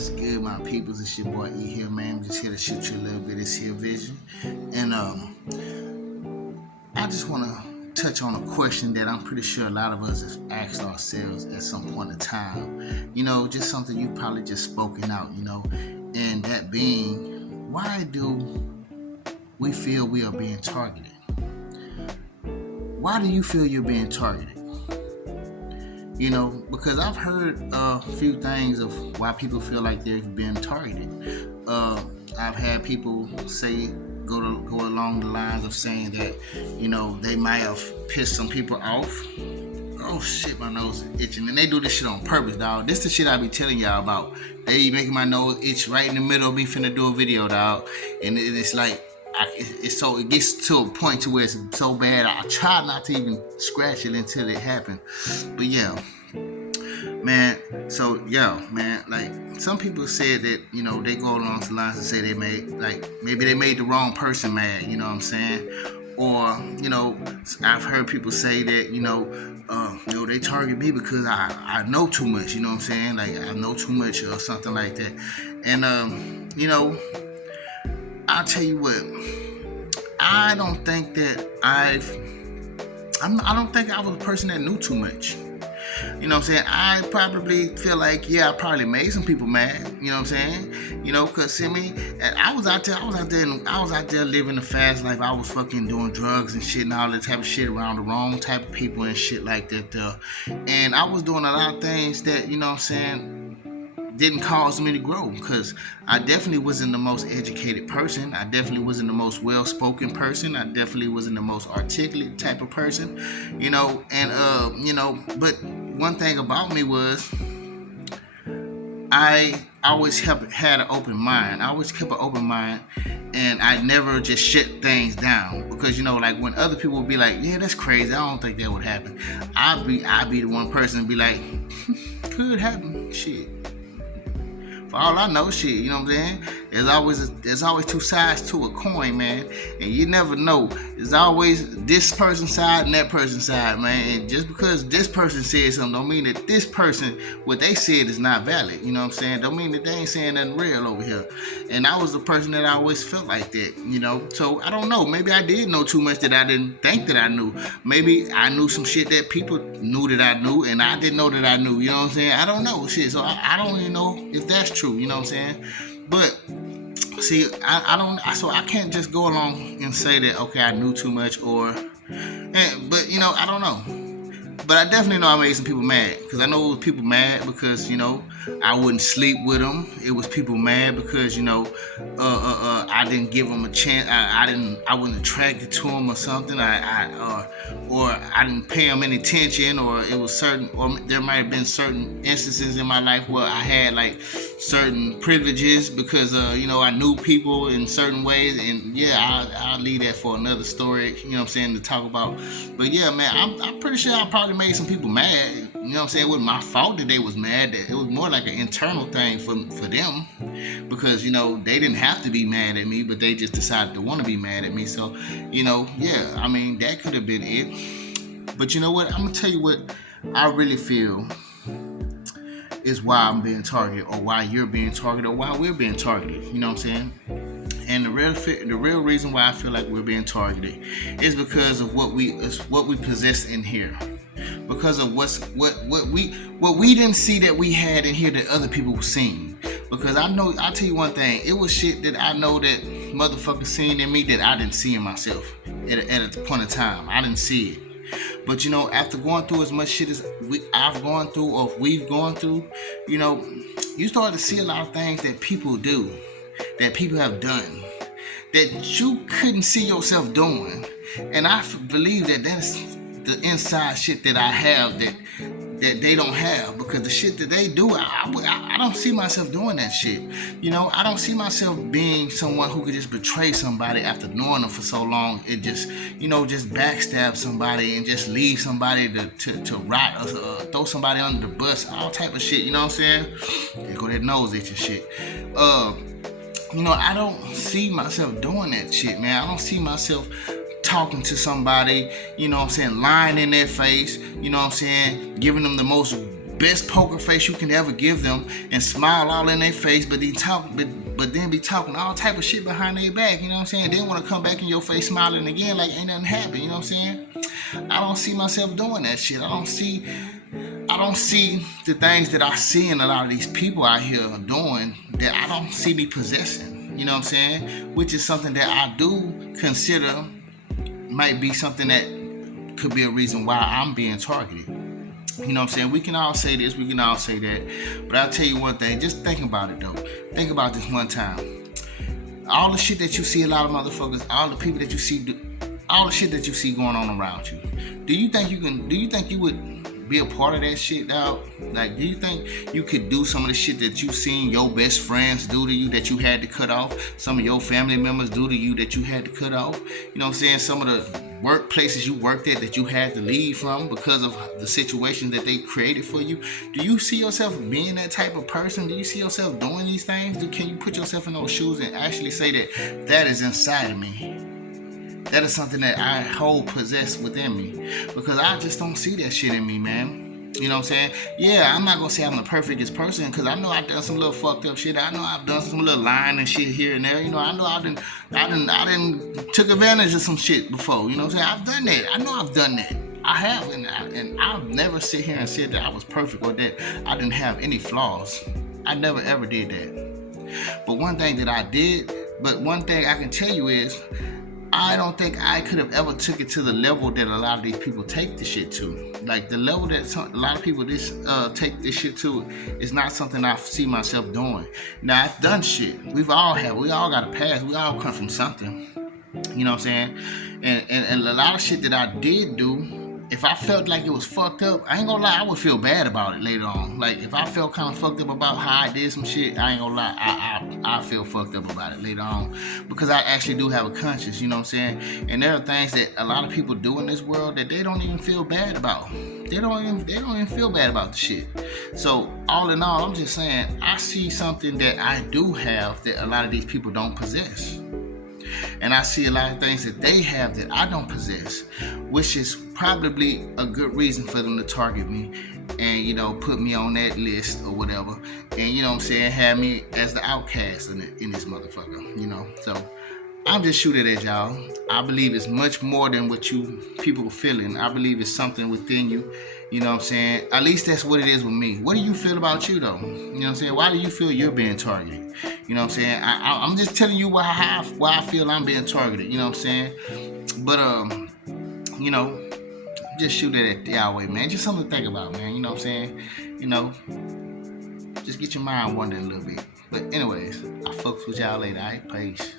What's good, my peoples? It's your boy E here, man. I'm just here to shoot you a little bit of this here vision. And I just want to touch on a question that I'm pretty sure a lot of us have asked ourselves at some point in time. Just something you've probably just spoken out, and that being, why do we feel we are being targeted? Why do you feel you're being targeted? Because I've heard a few things of why people feel like they're being targeted. I've had people say go along the lines of saying that they might have pissed some people off. Oh shit, my nose is itching, and they do this shit on purpose, dog. This the shit I be telling y'all about. They making my nose itch right in the middle of me finna do a video, dog, and it's like. It gets to a point to where it's so bad I try not to even scratch it until it happened. But yeah, man. So yeah, man. Like some people said that they go along the lines and say they maybe they made the wrong person mad. You know what I'm saying? Or I've heard people say that they target me because I know too much. You know what I'm saying? Like I know too much or something like that. And I'll tell you what, I don't think that I don't think I was a person that knew too much. You know what I'm saying? I probably feel like, I probably made some people mad. You know what I'm saying? Cause see me, I was out there living a fast life. I was fucking doing drugs and shit and all that type of shit around the wrong type of people and shit like that. And I was doing a lot of things that, you know what I'm saying, didn't cause me to grow, because I definitely wasn't the most educated person. I definitely wasn't the most well-spoken person. I definitely wasn't the most articulate type of person, but one thing about me was I always had an open mind. I always kept an open mind, and I never just shut things down, because like when other people would be like, yeah, that's crazy, I don't think that would happen, I'd be the one person and be like, could happen, shit. For all I know, shit, you know what I'm saying? There's always two sides to a coin, man, and you never know. There's always this person's side and that person's side, man. And just because this person said something, don't mean that this person, what they said, is not valid. You know what I'm saying? Don't mean that they ain't saying nothing real over here. And I was the person that I always felt like that, So I don't know. Maybe I did know too much that I didn't think that I knew. Maybe I knew some shit that people knew that I knew, and I didn't know that I knew. You know what I'm saying? I don't know shit. So I don't even know if that's true. You know what I'm saying? But see, I can't just go along and say that, okay, I knew too much, but I don't know. But I definitely know I made some people mad, because I know it was people mad because I wouldn't sleep with them. It was people mad because I didn't give them a chance. I wasn't attracted to them or something. Or I didn't pay them any attention, or it was or there might have been certain instances in my life where I had like certain privileges because I knew people in certain ways. And I'll leave that for another story. You know what I'm saying, to talk about. But yeah, man, I'm pretty sure I probably made some people mad. You know what I'm saying? It wasn't my fault that they was mad. That it was more like an internal thing for them, because they didn't have to be mad at me, but they just decided to want to be mad at me. So I mean, that could have been it. But you know what? I'm gonna tell you what I really feel is why I'm being targeted, or why you're being targeted, or why we're being targeted. You know what I'm saying? And the real reason why I feel like we're being targeted is because of what we possess in here. Because of what we didn't see that we had in here that other people were seeing. Because I'll tell you one thing, it was shit that I know that motherfuckers seen in me that I didn't see in myself at a point in time. I didn't see it. But after going through as much shit as I've gone through, or we've gone through, you start to see a lot of things that people do, that people have done, that you couldn't see yourself doing. And I believe that that's the inside shit that I have that they don't have, because the shit that they do, I don't see myself doing that shit. I don't see myself being someone who could just betray somebody after knowing them for so long and just backstab somebody and just leave somebody to rot, or throw somebody under the bus, all type of shit. You know what I'm saying? There go that nose itching shit. I don't see myself doing that shit, man. I don't see myself talking to somebody, lying in their face, giving them the most best poker face you can ever give them and smile all in their face, but then be talking all type of shit behind their back, you know what I'm saying? Then want to come back in your face smiling again like ain't nothing happened, you know what I'm saying? I don't see myself doing that shit. I don't see the things that I see in a lot of these people out here doing that I don't see me possessing, you know what I'm saying? Which is something that I do consider might be something that could be a reason why I'm being targeted. You know what I'm saying? We can all say this, we can all say that, but I'll tell you one thing, just think about it though. Think about this one time. All the shit that you see, a lot of motherfuckers, all the people that you see, all the shit that you see going on around you, do you think you would be a part of that shit, dog? Like, do you think you could do some of the shit that you seen your best friends do to you that you had to cut off? Some of your family members do to you that you had to cut off? You know what I'm saying? Some of the workplaces you worked at that you had to leave from because of the situation that they created for you. Do you see yourself being that type of person? Do you see yourself doing these things? Can you put yourself in those shoes and actually say that that is inside of me? That is something that I hold possessed within me, because I just don't see that shit in me, man. You know what I'm saying? Yeah, I'm not gonna say I'm the perfectest person, because I know I've done some little fucked up shit. I know I've done some little lying and shit here and there. You know, I know I done took advantage of some shit before. You know what I'm saying? I've done that. I know I've done that. I have, and I've never sit here and said that I was perfect or that I didn't have any flaws. I never ever did that. But one thing I can tell you is, I don't think I could have ever took it to the level that a lot of these people take the shit to. Like, the level that a lot of people take this shit to is not something I see myself doing. Now, I've done shit. We all got a past. We all come from something. You know what I'm saying? And a lot of shit that I did do, if I felt like it was fucked up, I ain't gonna lie, I would feel bad about it later on. Like, if I felt kind of fucked up about how I did some shit, I ain't gonna lie, I feel fucked up about it later on, because I actually do have a conscience, you know what I'm saying? And there are things that a lot of people do in this world that they don't even feel bad about. They don't even feel bad about the shit. So all in all, I'm just saying, I see something that I do have that a lot of these people don't possess. And I see a lot of things that they have that I don't possess, which is probably a good reason for them to target me and, you know, put me on that list or whatever. And, you know what I'm saying, have me as the outcast in this motherfucker, you know. So I'm just shooting at y'all. I believe it's much more than what you people are feeling. I believe it's something within you. You know what I'm saying? At least that's what it is with me. What do you feel about you, though? You know what I'm saying? Why do you feel you're being targeted? You know what I'm saying? I'm just telling you why I feel I'm being targeted. You know what I'm saying? But, you know, just shoot it at y'all way, man. Just something to think about, man. You know what I'm saying? You know, just get your mind wandering a little bit. But anyways, I fucks with y'all later. All right? Peace.